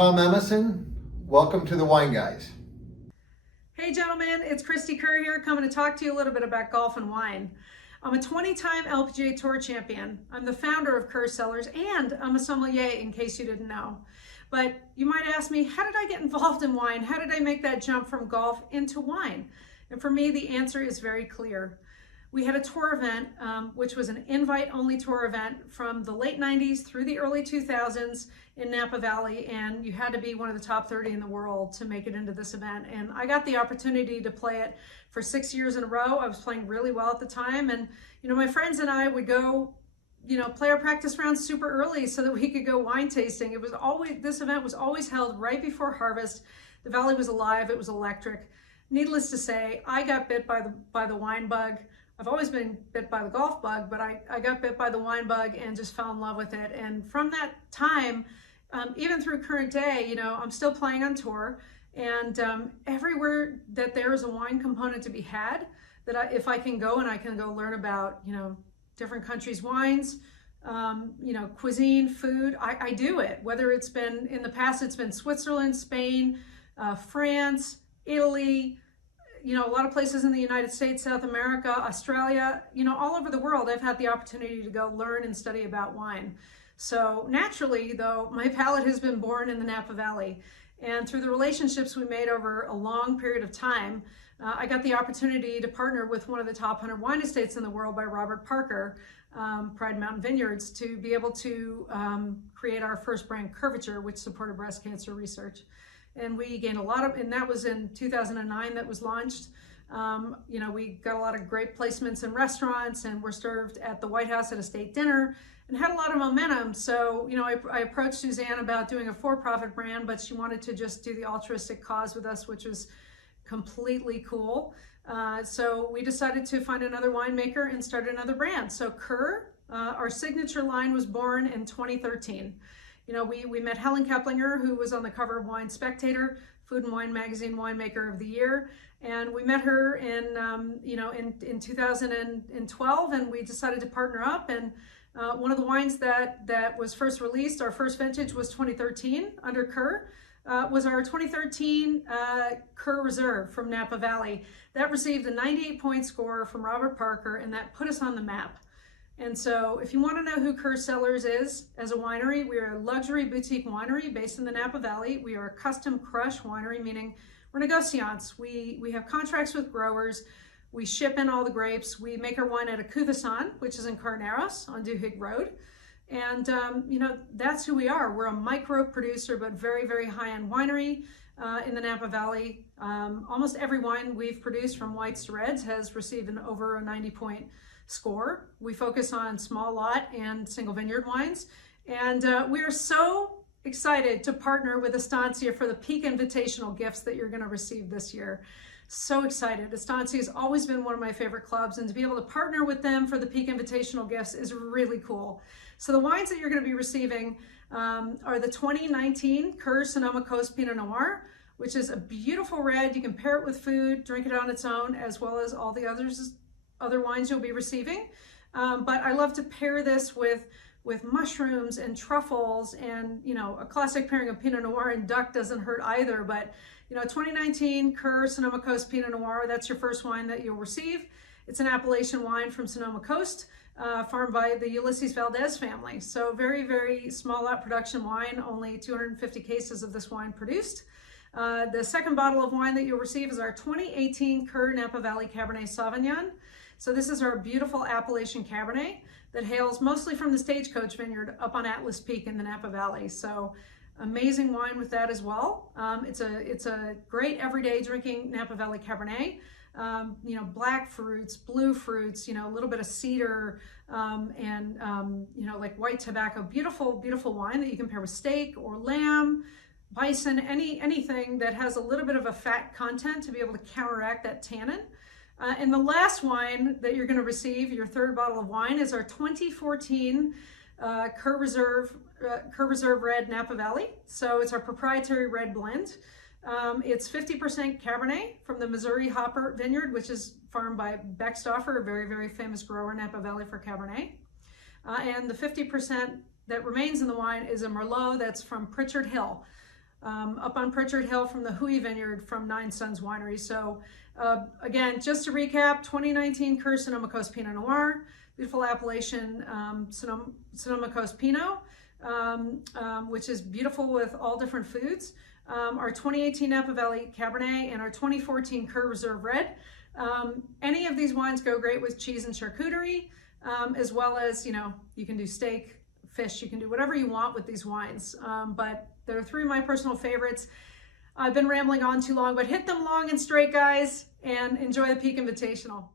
Tom Emison. Welcome to the Wine Guys. Hey gentlemen, it's Christy Kerr here, coming to talk to you a little bit about golf and wine. I'm a 20-time LPGA Tour champion. I'm the founder of Kerr Cellars, and I'm a sommelier, in case you didn't know. But you might ask me, how did I get involved in wine? How did I make that jump from golf into wine? And for me, the answer is very clear. We had a tour event, which was an invite-only tour event from the late 90s through the early 2000s in Napa Valley, and you had to be one of the top 30 in the world to make it into this event. And I got the opportunity to play it for 6 years in a row. I was playing really well at the time, and my friends and I would go play our practice rounds super early so that we could go wine tasting. This event was always held right before harvest. The valley was alive, it was electric. Needless to say, I got bit by the wine bug. I've always been bit by the golf bug, but I got bit by the wine bug and just fell in love with it. And from that time, even through current day, I'm still playing on tour, and everywhere that there is a wine component to be had, if I can go and I can go learn about, different countries' wines, cuisine, food, I do it. Whether it's been, in the past, it's been Switzerland, Spain, France, Italy, a lot of places in the United States, South America, Australia, all over the world, I've had the opportunity to go learn and study about wine. So naturally, though, my palate has been born in the Napa Valley. And through the relationships we made over a long period of time, I got the opportunity to partner with one of the top 100 wine estates in the world by Robert Parker, Pride Mountain Vineyards, to be able to create our first brand, Curvature, which supported breast cancer research. And we gained a lot of, and that was in 2009 that was launched. We got a lot of great placements in restaurants, and were served at the White House at a state dinner, and had a lot of momentum. So, I approached Suzanne about doing a for-profit brand, but she wanted to just do the altruistic cause with us, which was completely cool. So we decided to find another winemaker and start another brand. So Kerr, our signature line, was born in 2013. We met Helen Keplinger, who was on the cover of Wine Spectator, Food and Wine Magazine Winemaker of the Year. And we met her in 2012, and we decided to partner up. And one of the wines that was first released, our first vintage, was 2013 under Kerr, was our 2013 Kerr Reserve from Napa Valley. That received a 98-point score from Robert Parker, and that put us on the map. And so if you want to know who Kerr Cellars is as a winery, we are a luxury boutique winery based in the Napa Valley. We are a custom crush winery, meaning we're negociants. We have contracts with growers. We ship in all the grapes. We make our wine at a Cuvasson, which is in Carneros on Duhigg Road. And, that's who we are. We're a micro producer, but very, very high-end winery in the Napa Valley. Almost every wine we've produced, from whites to reds, has received over a 90-point score. We focus on small lot and single vineyard wines. And we are so excited to partner with Estancia for the Peak Invitational gifts that you're going to receive this year. So excited. Estancia has always been one of my favorite clubs, and to be able to partner with them for the Peak Invitational gifts is really cool. So the wines that you're going to be receiving are the 2019 Kerr Sonoma Coast Pinot Noir, which is a beautiful red. You can pair it with food, drink it on its own, as well as all the other wines you'll be receiving. But I love to pair this with mushrooms and truffles, and a classic pairing of Pinot Noir and duck doesn't hurt either. But 2019 Kerr Sonoma Coast Pinot Noir, that's your first wine that you'll receive. It's an Appalachian wine from Sonoma Coast, farmed by the Ulysses Valdez family. So very, very small lot production wine, only 250 cases of this wine produced. The second bottle of wine that you'll receive is our 2018 Kerr Napa Valley Cabernet Sauvignon. So this is our beautiful Appalachian Cabernet that hails mostly from the Stagecoach Vineyard up on Atlas Peak in the Napa Valley. So amazing wine with that as well. It's a great everyday drinking Napa Valley Cabernet. Black fruits, blue fruits, a little bit of cedar, and like white tobacco. Beautiful, beautiful wine that you can pair with steak or lamb, bison, anything that has a little bit of a fat content to be able to counteract that tannin. And the last wine that you're going to receive, your third bottle of wine, is our 2014 Kerr Reserve Red Napa Valley. So it's our proprietary red blend. It's 50% Cabernet from the Missouri Hopper Vineyard, which is farmed by Beckstoffer, a very, very famous grower in Napa Valley for Cabernet. And the 50% that remains in the wine is a Merlot that's from Pritchard Hill. up on Pritchard Hill from the Hui Vineyard from Nine Sons Winery. So again, just to recap, 2019 Kerr Sonoma Coast Pinot Noir, beautiful appellation Sonoma Coast Pinot, which is beautiful with all different foods. Our 2018 Napa Valley Cabernet and our 2014 Kerr Reserve Red. Any of these wines go great with cheese and charcuterie, as well as, you know, you can do steak, fish, you can do whatever you want with these wines. But there are three of my personal favorites. I've been rambling on too long, but hit them long and straight, guys, and enjoy the Peak Invitational.